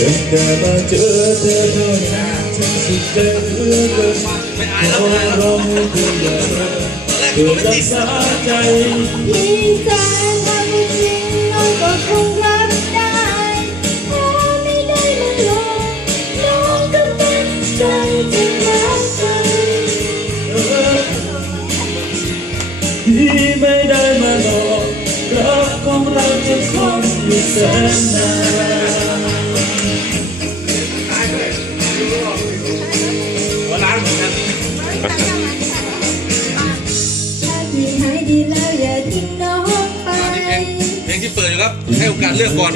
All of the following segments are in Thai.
ตั้งแต่มาเจอเธอเท่านั้นฉันสุดใจเหลือเกินไม่อาขยแล้วอไม่อายแล้วร้องเธออย่าเลิกเธอรัติกดษาใจพี่แฟนทำให้จริงน้องก็คงรับได้ถ้าไม่ได้มาลงน้องก็ตั้งใจจะรักกันพี่ไม่ได้มาลอกรักของเราจะคงอยู่แสนนาน เพลงที่เปิดอยู่ครับให้โอกาสเลือกก่อน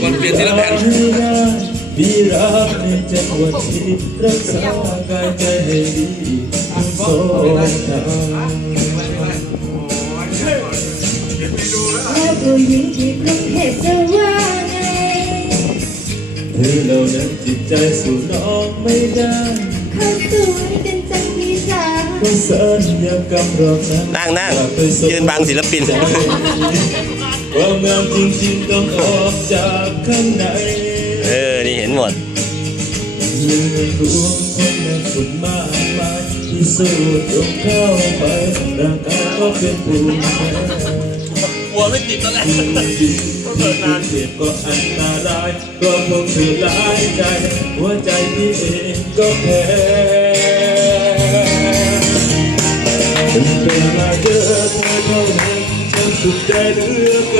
ก่อนเปลี่ยนทีละแผ่นพี่รักในจังหวัดที่รักษากายใจให้ดีทั้งสองทางแล้วผู้หญิงที่กรุงเทพจะว่าไงเธอเหล่านั้นจิตใจสู่น้องไม่ได้เขาสวยกันจัง นั้นนั่งนั่งอย่าไปสยืนบังศิลปินใจความงามจริงๆต้องออกจากข้างในเออ นี่เห็นหมดยืนรวมคนในฝุ่นมากมายที่สูดลงเข้าไปร่างกายก็เป็นภูมิแพ้หัวไม่ติดตอนแรกผู้หญิงที่กรุงเทพก็อันตรายเพราะพวกเธอหลายใจ หัวใจพี่เองก็แพ้ ฉันสุข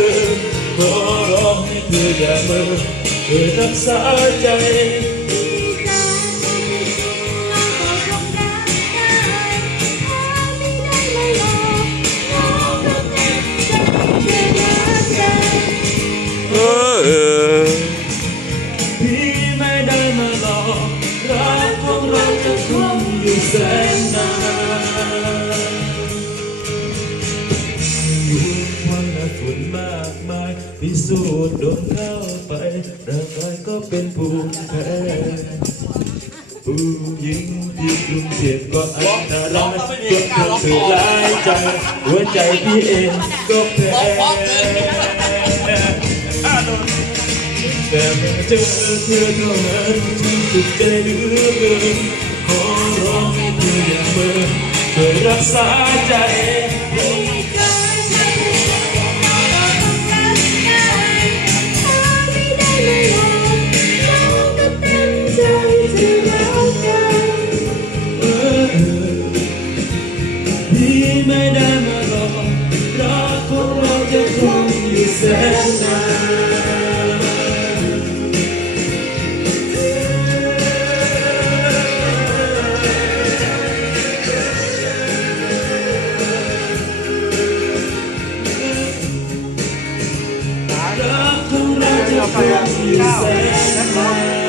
ใจเหลือเพิสูจน์โดนเข้าไปร่างกายก็เป็นภูมิแพ้ผู้หญิงที่กรุงเทพก็อันตรายจนคนเธอหลายใจหัวใจพี่เองก็แพ้แต่เมื่อเจอเธอเท่านั้นฉันสุดใจเหลือเกินขอร้องให้เธออย่าเมินช่วยรักษาใจ ได้มาหลอรักของเราจะคงอยู่แสนนานรักของเราจะคงอยู่แสนนาน